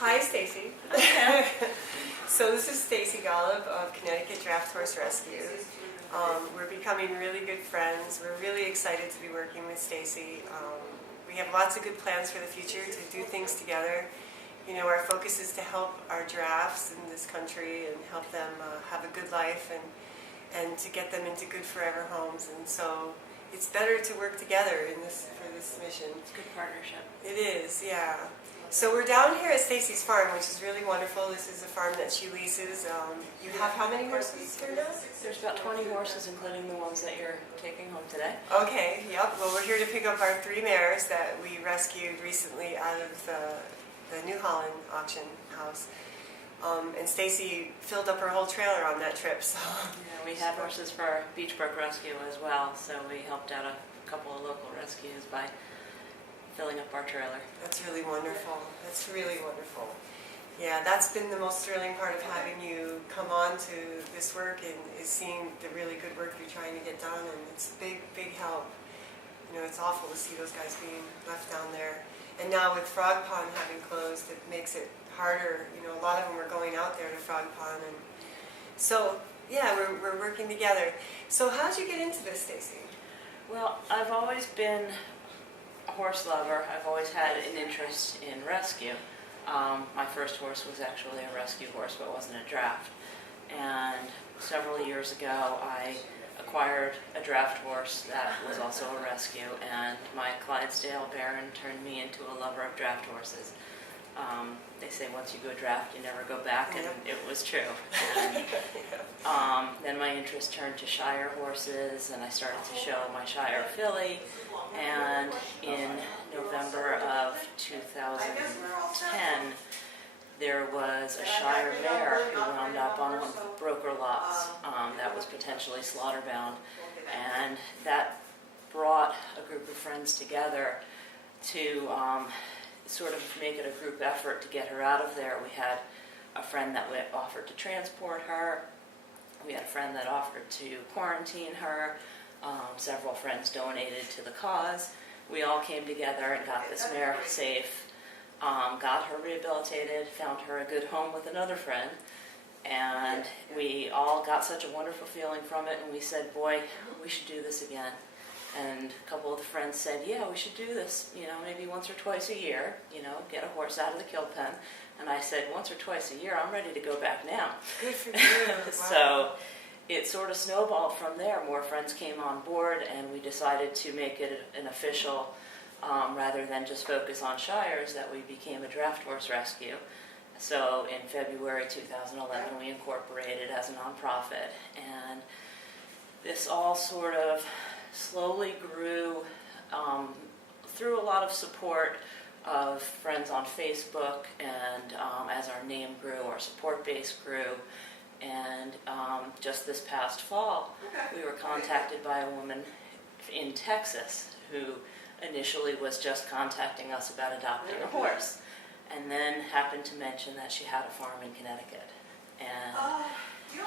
Hi, Stacy. Okay. So this is Stacy Golub of Connecticut Draft Horse Rescue. We're becoming really good friends. We're really excited to be working with Stacy. We have lots of good plans for the future to do things together. You know, our focus is to help our drafts in this country and help them have a good life and to get them into good forever homes. And so it's better to work together for this mission. It's a good partnership. It is, yeah. So we're down here at Stacy's farm, which is really wonderful. This is a farm that she leases. You have how many horses here now? There's about 20 horses, including the ones that you're taking home today. Okay, yep. Well, we're here to pick up our 3 mares that we rescued recently out of the New Holland auction house. And Stacy filled up her whole trailer on that trip. So Yeah, we had horses for our Beachbrook rescue as well, so we helped out a couple of local rescues by filling up our trailer. That's really wonderful. That's really wonderful. Yeah, that's been the most thrilling part of having you come on to this work and is seeing the really good work you're trying to get done, and it's a big, big help. You know, it's awful to see those guys being left down there. And now with Frog Pond having closed, it makes it harder. You know, a lot of them are going out there to Frog Pond, and so yeah, we're working together. So how'd you get into this, Stacy? Well, I've always been a horse lover. I've always had an interest in rescue. My first horse was actually a rescue horse, but it wasn't a draft. And several years ago, I acquired a draft horse that was also a rescue, and my Clydesdale Baron turned me into a lover of draft horses. They say once you go draft, you never go back, and it was true. And, then my interest turned to Shire horses, and I started to show my Shire filly. And in November of 2010, there was a Shire mare who wound up on one of the broker lots that was potentially slaughter bound, and that brought a group of friends together to sort of make it a group effort to get her out of there. We had a friend that offered to transport her. We had a friend that offered to quarantine her. Several friends donated to the cause. We all came together and got this mare safe, got her rehabilitated, found her a good home with another friend, and we all got such a wonderful feeling from it, and we said, boy, we should do this again. And a couple of the friends said, yeah, we should do this, you know, maybe once or twice a year, you know, get a horse out of the kill pen. And I said, once or twice a year, I'm ready to go back now. Good for you. Wow. So it sort of snowballed from there. More friends came on board, and we decided to make it an official, rather than just focus on Shires, that we became a draft horse rescue. So in February 2011, we incorporated as a nonprofit, and this all sort of slowly grew through a lot of support of friends on Facebook, and as our name grew, our support base grew. And just this past fall, we were contacted by a woman in Texas who initially was just contacting us about adopting a horse, and then happened to mention that she had a farm in Connecticut, and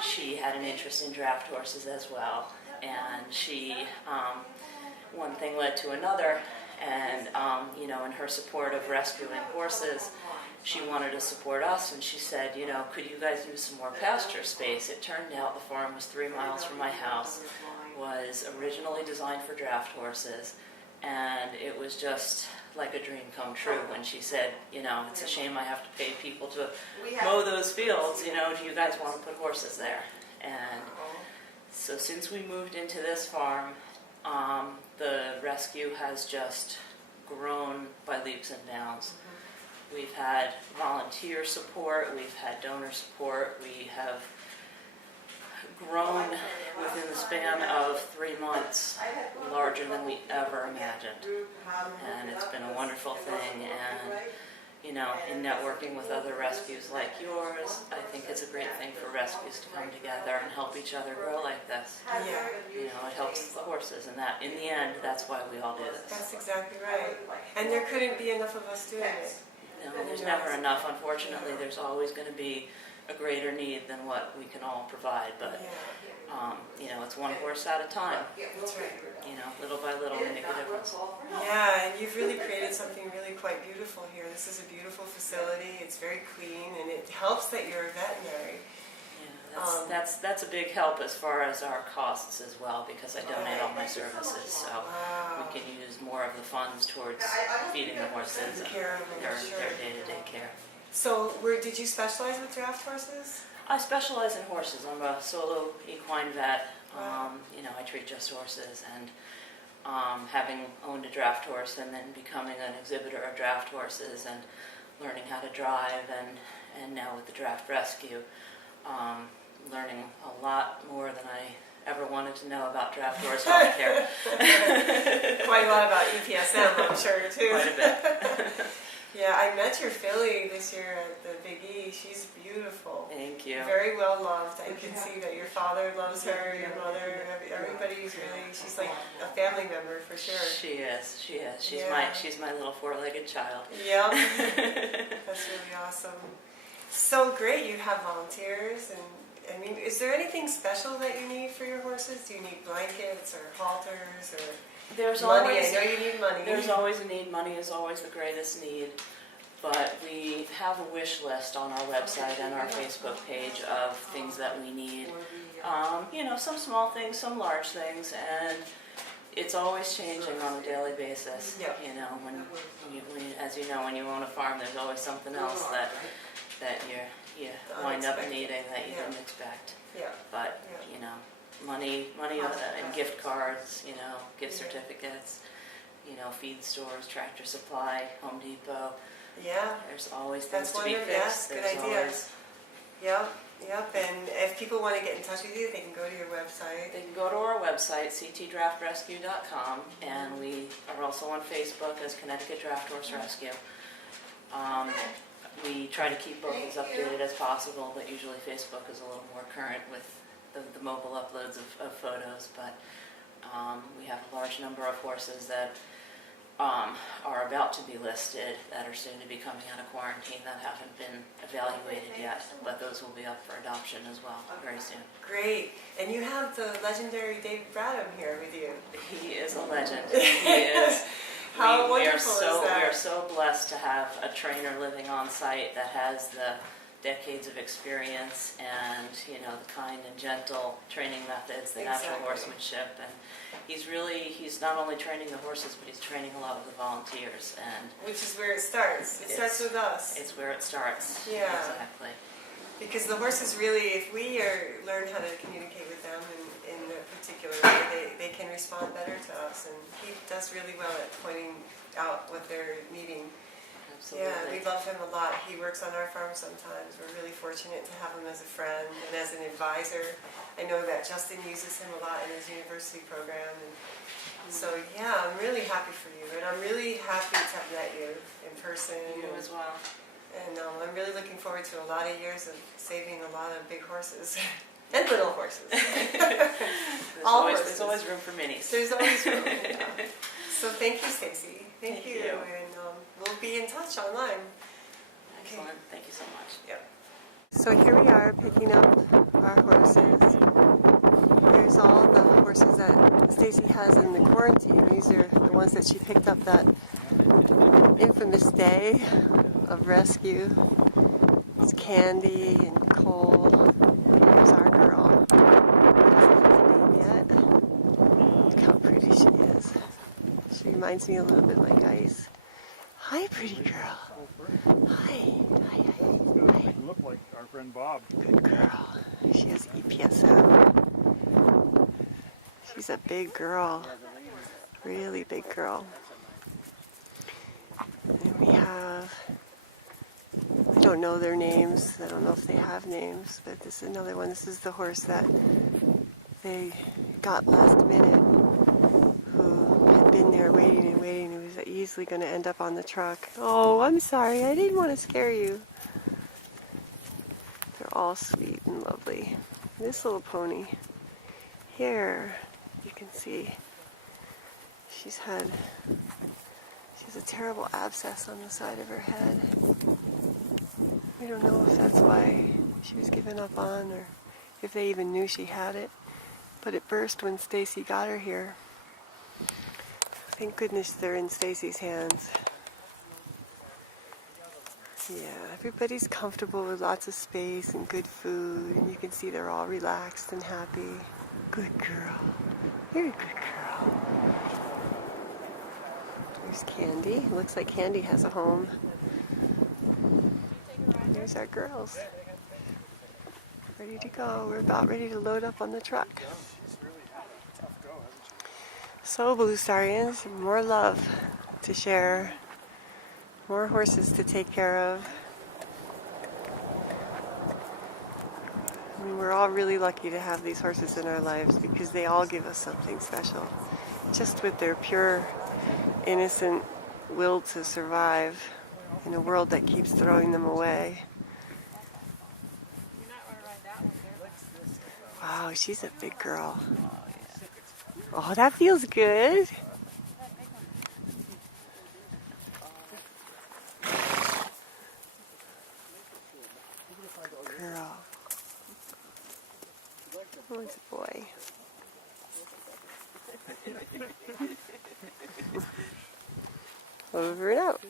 she had an interest in draft horses as well. And she, one thing led to another, and you know, in her support of rescuing horses, she wanted to support us, and she said, you know, could you guys use some more pasture space? It turned out the farm was 3 miles from my house, was originally designed for draft horses, and it was just like a dream come true when she said, you know, it's a shame I have to pay people to mow those fields, you know, do you guys want to put horses there? And so since we moved into this farm, the rescue has just grown by leaps and bounds. We've had volunteer support, we've had donor support, we have grown within the span of 3 months larger than we ever imagined. And it's been a wonderful thing, and you know, in networking with other rescues like yours, I think it's a great thing for rescues to come together and help each other grow like this. Yeah. You know, it helps the horses, and that, in the end, that's why we all do this. That's exactly right. And there couldn't be enough of us doing it. No, there's never enough. Unfortunately, there's always going to be a greater need than what we can all provide. But it's one horse at a time. That's right. Little by little, we make a difference. Yeah, and you've really created something really quite beautiful here. This is a beautiful facility. It's very clean, and it helps that you're a veterinary. Yeah, that's a big help as far as our costs as well, because I donate all my services, so we can use more of the funds towards feeding the horses and their day-to-day care. So, did you specialize with draft horses? I specialize in horses. I'm a solo equine vet. Wow. I treat just horses, and having owned a draft horse and then becoming an exhibitor of draft horses and learning how to drive, and now with the Draft Rescue, learning a lot more than I ever wanted to know about draft horse health care. Quite a lot about EPSM, I'm sure, too. Quite a bit. Yeah, I met your filly this year at the Big E. She's beautiful. Thank you. Very well loved. I can see that your father loves her, your mother, everybody's really, she's like a family member for sure. She is. She's my little four-legged child. Yeah. That's really awesome. So great, you have volunteers, and I mean, is there anything special that you need for your horses? Do you need blankets or halters or there's money? Always, I know you need money. There's always a need. Money is always the greatest need. But we have a wish list on our website and our Facebook page of things that we need. Some small things, some large things, and it's always changing on a daily basis. Yep. As you know, when you own a farm, there's always something else that you wind up needing that you didn't expect. Yeah. But money and gift cards, gift certificates, feed stores, Tractor Supply, Home Depot. Yeah. There's always things to be fixed. Yes, good idea. Yep. And if people want to get in touch with you, they can go to your website. They can go to our website, ctdraftrescue.com, and we are also on Facebook as Connecticut Draft Horse Rescue. We try to keep both as updated as possible, but usually Facebook is a little more current with the mobile uploads of photos. But we have a large number of horses that are about to be listed that are soon to be coming out of quarantine that haven't been evaluated yet, but those will be up for adoption as well very soon. Great. And you have the legendary David Bradham here with you. He is a legend. He is. How wonderful is that? We are so blessed to have a trainer living on site that has the decades of experience and the kind and gentle training methods, the natural horsemanship, and he's not only training the horses, but he's training a lot of the volunteers, and which is where it starts. It starts with us. It's where it starts. Yeah, exactly. Because the horses really, if we learn how to communicate with them in a particular way, they can respond better to us, and he does really well at pointing out what they're needing. Absolutely. Yeah, we love him a lot. He works on our farm sometimes. We're really fortunate to have him as a friend and as an advisor. I know that Justin uses him a lot in his university program. And so, yeah, I'm really happy for you. And I'm really happy to have met you in person. You as well. And I'm really looking forward to a lot of years of saving a lot of big horses. And little horses. There's always room for minis. There's always room. Yeah. So thank you, Stacy. Thank you. And we'll be in touch online. Excellent. Okay. Thank you so much. Yep. So here we are picking up our horses. Here's all the horses that Stacy has in the quarantine. These are the ones that she picked up that infamous day of rescue. It's Candy and Cole. Here's our girl. Doesn't have a name yet. Look how pretty she is. She reminds me a little bit like Ice. Hi, pretty girl. Hi. You look like our friend Bob. Good girl. She has EPSM. She's a big girl. Really big girl. And we have, I don't know their names. I don't know if they have names, but this is another one. This is the horse that they got last minute, who had been there waiting and waiting. He was easily going to end up on the truck. Oh, I'm sorry. I didn't want to scare you. They're all sweet and lovely. This little pony here, you can see she has a terrible abscess on the side of her head. We don't know if that's why she was given up on, or if they even knew she had it. But it burst when Stacy got her here. Thank goodness they're in Stacy's hands. Yeah, everybody's comfortable with lots of space and good food, and you can see they're all relaxed and happy. Good girl. You're a good girl. There's Candy. Looks like Candy has a home. And there's our girls. Ready to go. We're about ready to load up on the truck. So, Blue Starians, more love to share. More horses to take care of. I mean, we're all really lucky to have these horses in our lives because they all give us something special. Just with their pure, innocent will to survive in a world that keeps throwing them away. Wow, she's a big girl. Oh, that feels good. Girl. Oh, it's a boy. Over and out.